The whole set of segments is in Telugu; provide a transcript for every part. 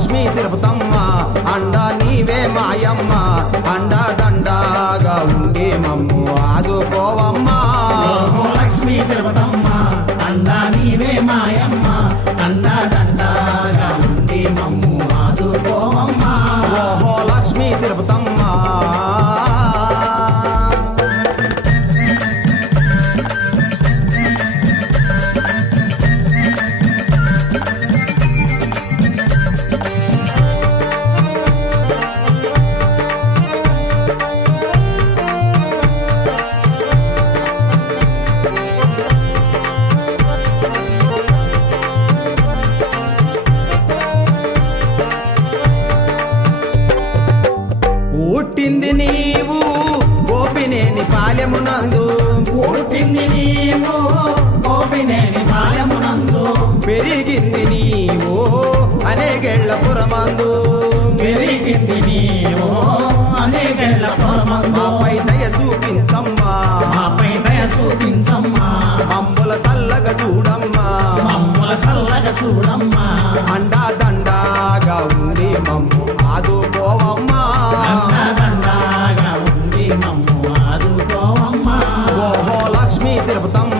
లక్ష్మీ తిరుపతమ్మ అండా నీవే మాయమ్మ అండా దండాగా ఉండి మమ్ము ఆదుకోవమ్మా లక్ష్మీ తిరుపతమ్మ అండా నీవే మాయమ్మ అండా దండాగా ఉండి మమ్ము ఆదుకోవమ్మా ఓహో లక్ష్మీ తిరుపతమ్మ పుట్టింది నీవు గోపినేని పాలెమునందు పుట్టింది నీవు గోపినేని పాలెమునందు పెరిగింది నీవు అనేగేళ్ల పురమందు పెరిగింది నీవు అనేకేళ్ల పురమందు మాపై దయ చూపించమ్మా మాపై దయ చూపించమ్మా మమ్ముల చల్లగా చూడమ్మా మమ్ముల చల్లగా చూడమ్మా అండా దండాగా ఉంది మమ్ము ఆదుకోవమ్మా అండా దండాగా ఉండి మమ్ము ఆదుకోవమ్మా ఓహో లక్ష్మీ తిరుపతమ్మ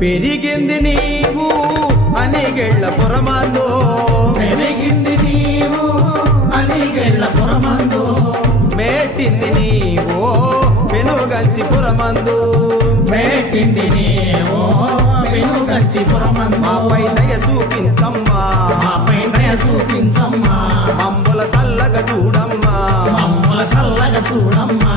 పెరిగింది నీవు అనేగేళ్ల పురమందు పెరిగింది నీవు అనేకేళ్ల పురమందు మేటింది నీవు పెనుగంచి పురమందు పెట్టింది నీవు వెనుగంచి పురమందు మాపై దయ చూపించమ్మా మాపై దయ చూపించమ్మా మమ్ముల చల్లగా చూడమ్మా మమ్ముల చల్లగా చూడమ్మా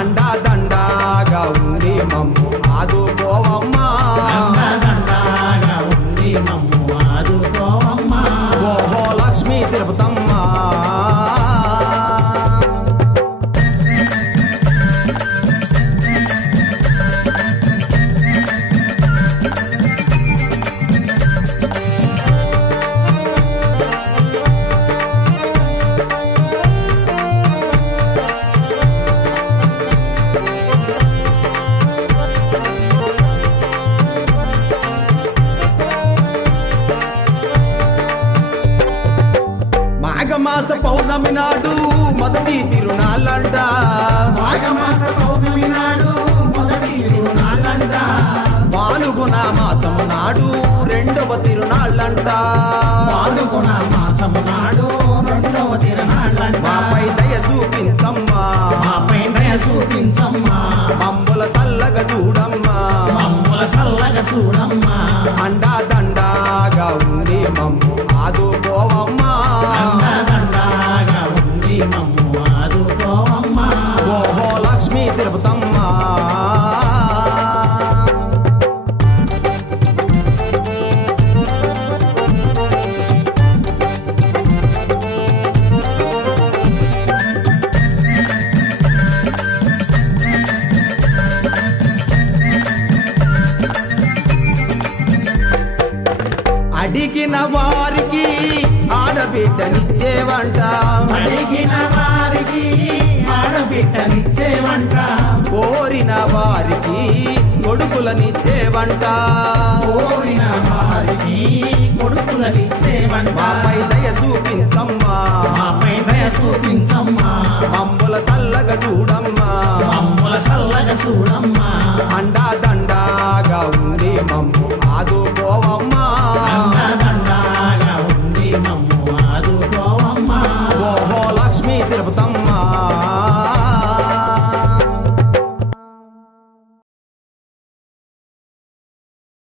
అండా దండాగా ఉంది మమ్ము ఆదుకోవమ్మా అండా దండాగా ఉండి మమ్ము ఆదుకోవమ్మా ఓహో లక్ష్మీ తిరుపతమ్మ మాఘమాస పౌర్ణమి నాడు మొదటి తిరునాళ్ళంట మాఘమాస పౌర్ణమి నాడు మొదటి తిరునాళ్ళంట పాల్గొన మాసము నాడు రెండవ తిరునాళ్ళంట పాల్గొన మాసము నాడు రెండవ తిరునాళ్ళంట మాపై దయ చూపించమ్మా మాపై దయ చూపించమ్మా మమ్ముల చల్లగా చూడమ్మా మమ్ముల చల్లగా చూడమ్మా అండా దండాగా ఉంది మమ్ము ఆదుకోవమ్మా అండా దండాగా ఉండి మమ్ము ఆదుకోవమ్మా ఓహో లక్ష్మీ తిరుపతమ్మ అడిగిన వారికి ఆడబిడ్డనిచ్చేవంట అడిగిన వారికి ఆడబిడ్డనిచ్చేవంట కోరిన వారికి కొడుకులనిచ్చేవంట కోరిన వారికి కొడుకులనిచ్చేవంట మాపై దయ చూపించమ్మా మాపై దయ చూపించమ్మా మమ్ముల చల్లగా చూడమ్మా మమ్ముల చల్లగా చూడమ్మా